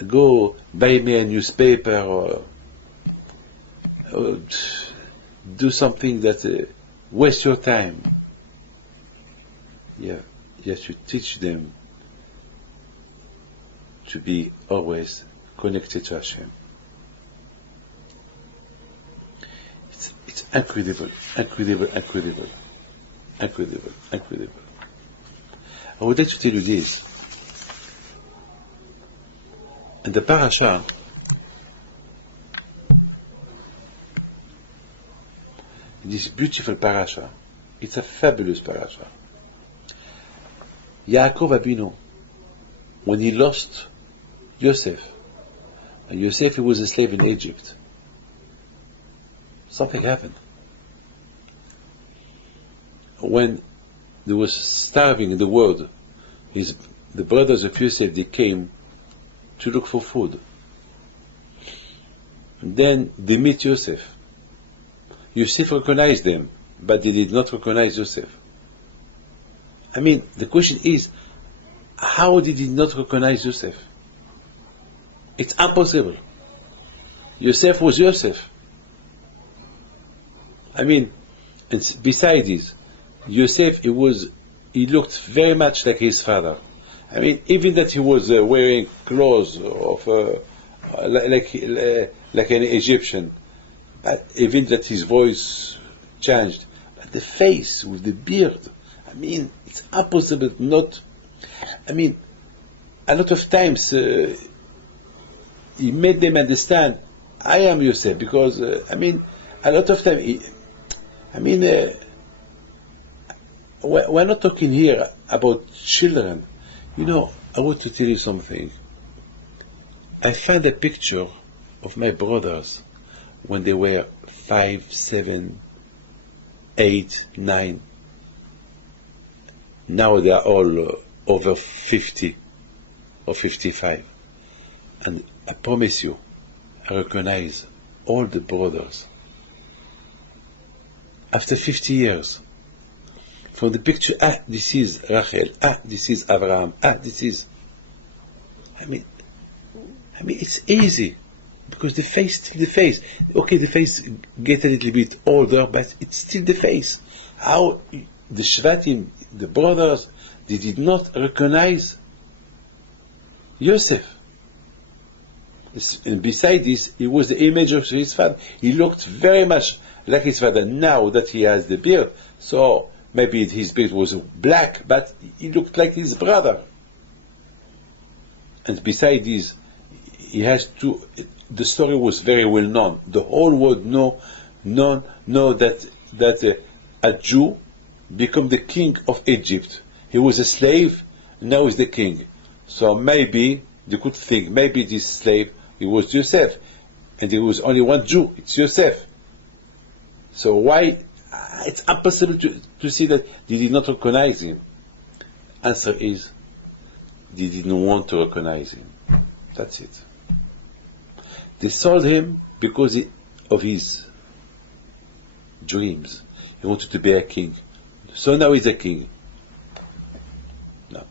go buy me a newspaper, or do something that waste your time. Yeah, you have to teach them to be always connected to Hashem. It's incredible. I would like to tell you this. In the parasha, this beautiful parasha, it's a fabulous parasha. Yaakov Abinu, when he lost Yosef, and Yosef, he was a slave in Egypt, something happened. When there was starving in the world, the brothers of Yosef, they came to look for food. And then they meet Yosef. Yosef recognized them. but they did not recognize Yosef. I mean, the question is, how did he not recognize Yosef? It's impossible. Yosef was Yosef. I mean, and besides this, Yosef, he looked very much like his father. I mean, even that he was wearing clothes of like an Egyptian, but even that his voice changed, but the face with the beard, I mean, it's impossible not. I mean, a lot of times he made them understand, I am Yosef, because I mean, a lot of time, we're not talking here about children. You know, I want to tell you something. I found a picture of my brothers when they were 5, 7, 8, 9. Now they are all over 50 or 55. And I promise you, I recognize all the brothers. After 50 years, from the picture, this is Rachel, this is Abraham, this is... I mean, it's easy, because the face, still the face. Okay, the face get a little bit older, but it's still the face. How the Shvatim, the brothers, they did not recognize Yosef. And beside this, he was the image of his father. He looked very much like his father now that he has the beard. So maybe his beard was black, but he looked like his brother. And beside this, he has to. The story was very well known. The whole world know that a Jew became the king of Egypt. He was a slave, now he's the king. So maybe they could think, maybe this slave, he was Yosef, and there was only one Jew, it's Yosef. So why? It's impossible to see that they did not recognize him. Answer is, they didn't want to recognize him. That's it. They sold him because of his dreams. He wanted to be a king. So now he's a king. No.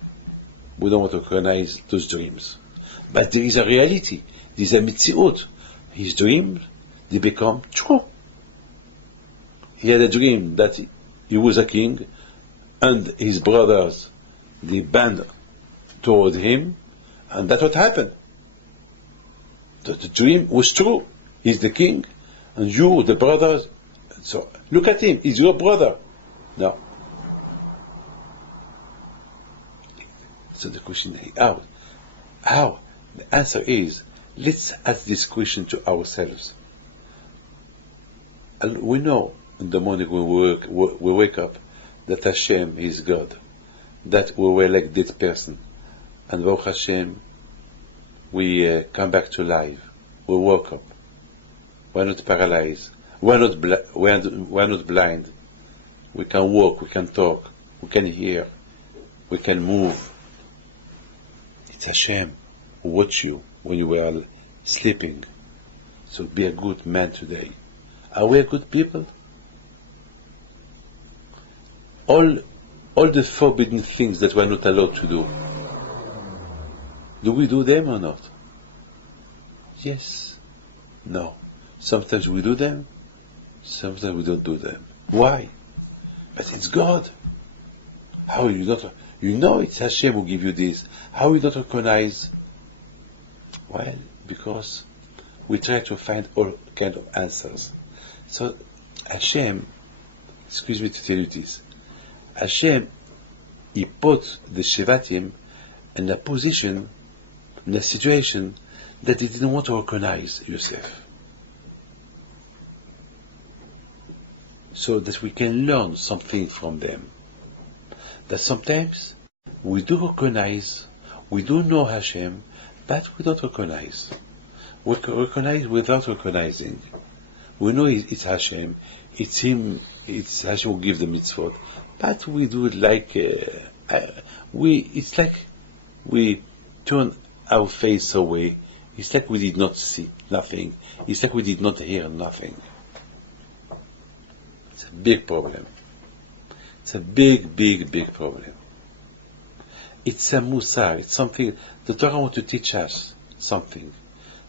We don't want to recognize those dreams. But there is a reality. There is a mitziut. His dreams, they become true. He had a dream that he was a king, and his brothers, they band toward him, and that's what happened. The dream was true. He's the king, and you, the brothers. So look at him. He's your brother. No. So the question is, how? How? The answer is, let's ask this question to ourselves. And we know in the morning when we wake up that Hashem is God, that we were like dead person, and Baruch Hashem, we come back to life. We woke up. We're not paralyzed. We're not blind. We can walk. We can talk. We can hear. We can move. It's Hashem who watched you when you were sleeping. So be a good man today. Are we a good people? All the forbidden things that we're not allowed to do we do them or not? Yes. No. Sometimes we do them, sometimes we don't do them. Why? But it's God. How you not? You know it's Hashem who give you this. How you don't recognize? Well, because we try to find all kind of answers. So Hashem, excuse me to tell you this, Hashem, He put the Shevatim in a position, in a situation that they didn't want to recognize Yosef. So that we can learn something from them. That sometimes we do recognize, we do know Hashem, but we don't recognize. We recognize without recognizing. We know it's Hashem, it's Him, it's Hashem who gives the mitzvot, but we do it like, it's like we turn our face away. It's like we did not see nothing. It's like we did not hear nothing. It's a big problem. It's a big, big, big problem. It's a musar. It's something the Torah wants to teach us something.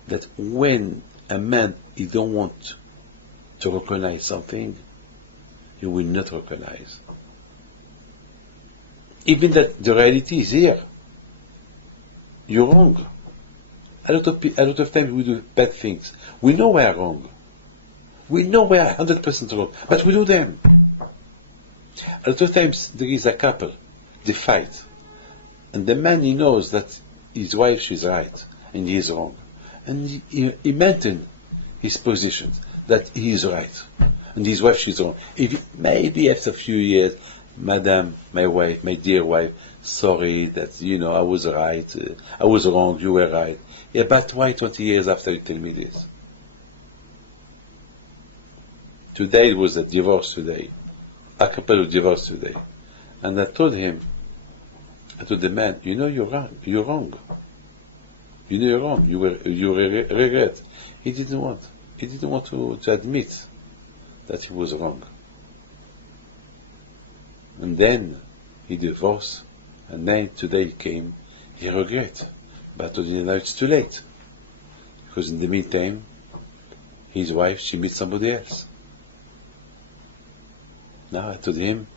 That when a man he don't want to recognize something, he will not recognize. Even that the reality is here. You're wrong. A lot of times we do bad things. We know we are wrong. We know we are 100% wrong, but we do them. A lot of times there is a couple, they fight, and the man he knows that his wife she's right and he is wrong, and he maintains his position that he is right and his wife she's wrong. Maybe after a few years, Madam, my wife, my dear wife, sorry that I was right, I was wrong, you were right. Yeah, but why 20 years after you tell me this? Today it was a divorce today. A couple of divorce today. And I told the man, you're wrong. You're wrong. You're wrong. You regret. He didn't want to admit that he was wrong. And then he divorced, and then today he came, he regret. But now it's too late. Because in the meantime, his wife, she meets somebody else. Now I told him,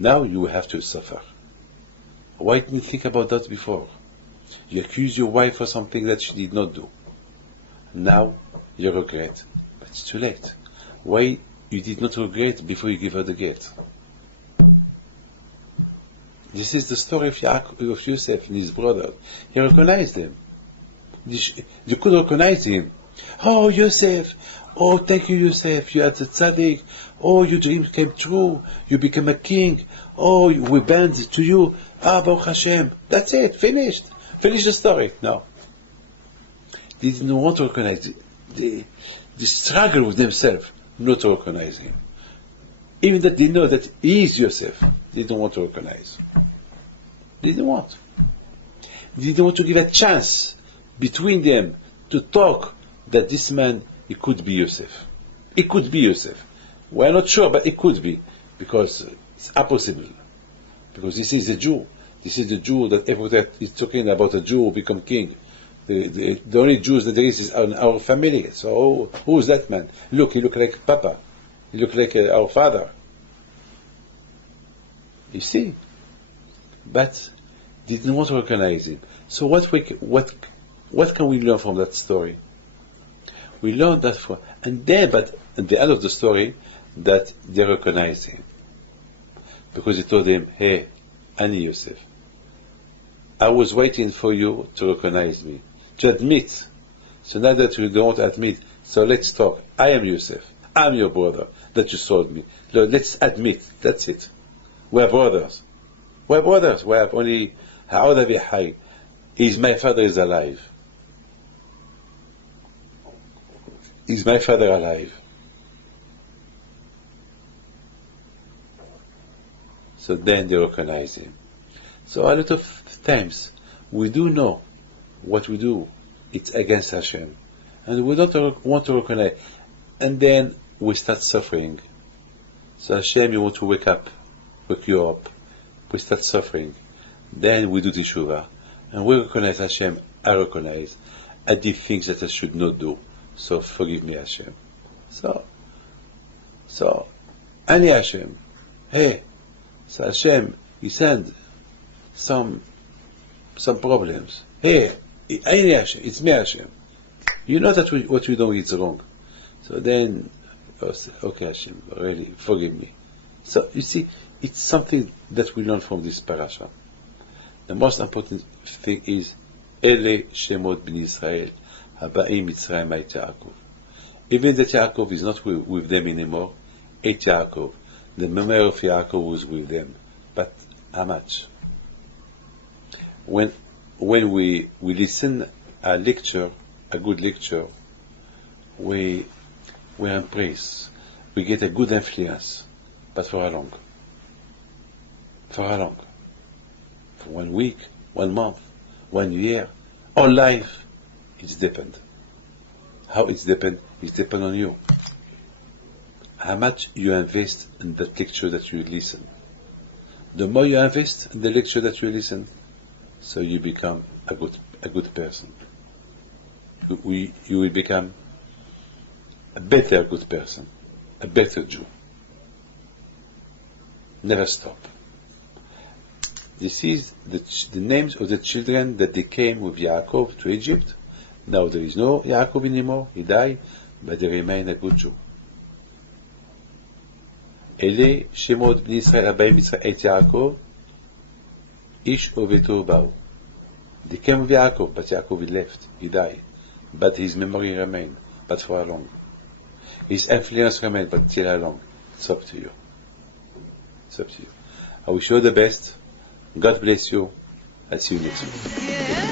now you have to suffer. Why didn't you think about that before? You accuse your wife of something that she did not do. Now you regret, but it's too late. Why you did not regret before you give her the gift? This is the story of Yosef and his brother. He recognized them. You could recognize him. Oh, Yosef! Oh, thank you, Yosef. You had the tzaddik. Oh, your dream came true. You became a king. Oh, we banned it to you. Ah, Baruch Hashem. That's it. Finished. Finish the story. No. They didn't want to recognize the struggle with themselves not to recognize him. Even that they know that he is Yosef, they don't want to recognize. They didn't want. They didn't want to give a chance between them to talk that this man, he could be Yosef. It could be Yosef. We're not sure, but it could be, because it's impossible. Because this is a Jew. This is the Jew that everybody is talking about, a Jew who become king. The only Jews that there is in our family. So who is that man? Look, he look like Papa. He look like our father. You see? But they didn't want to recognize him. So what can we learn from that story? We learned that but at the end of the story, that they recognized him. Because he told him, hey, Ani Yosef, I was waiting for you to recognize me, to admit. So now that you don't admit, so let's talk. I am Yosef. I'm your brother that you sold me. Let's admit. That's it. We're brothers. We're brothers. We have only Ha'odah v'Hai. My father is alive. Is my father alive? So then they recognize him. So a lot of times we do know what we do. It's against Hashem. And we don't want to recognize. And then we start suffering. So Hashem, you want to wake you up. We start suffering. Then we do teshuvah. And we recognize Hashem, I recognize. I did things that I should not do. So forgive me, Hashem. So, Ani Hashem. Hey, so Hashem, He sent some problems. Hey, Ani Hashem, it's me, Hashem. You know that what we do is wrong. So then, okay, Hashem, really, forgive me. So you see, it's something that we learn from this parasha. The most important thing is Ele Shemot B'nai Israel Haba'im Mitzrayim Eit Yaakov. Even that Yaakov is not with them anymore, Eit Yaakov, the memory of Yaakov was with them. But how much? When we listen a lecture, a good lecture, we are impressed. We get a good influence, but for how long? For how long? For 1 week, 1 month, 1 year, or life? It's depend. How it's depend? It's depend on you. how much you invest in the lecture that you listen. The more you invest in the lecture that you listen, so you become a good person. You will become a better good person, a better Jew. Never stop. This is the names of the children that they came with Yaakov to Egypt. Now there is no Yaakov anymore, he died, but they remain a good Jew. אלה שמות בני ישראל הבאים את יעקב, איש וביתו באו. They came with Yaakov, but Yaakov he left, he died. But his memory remained, but for how long? His influence remained, but till how long? It's up to you. It's up to you. I wish you all the best. God bless you. I'll see you next week.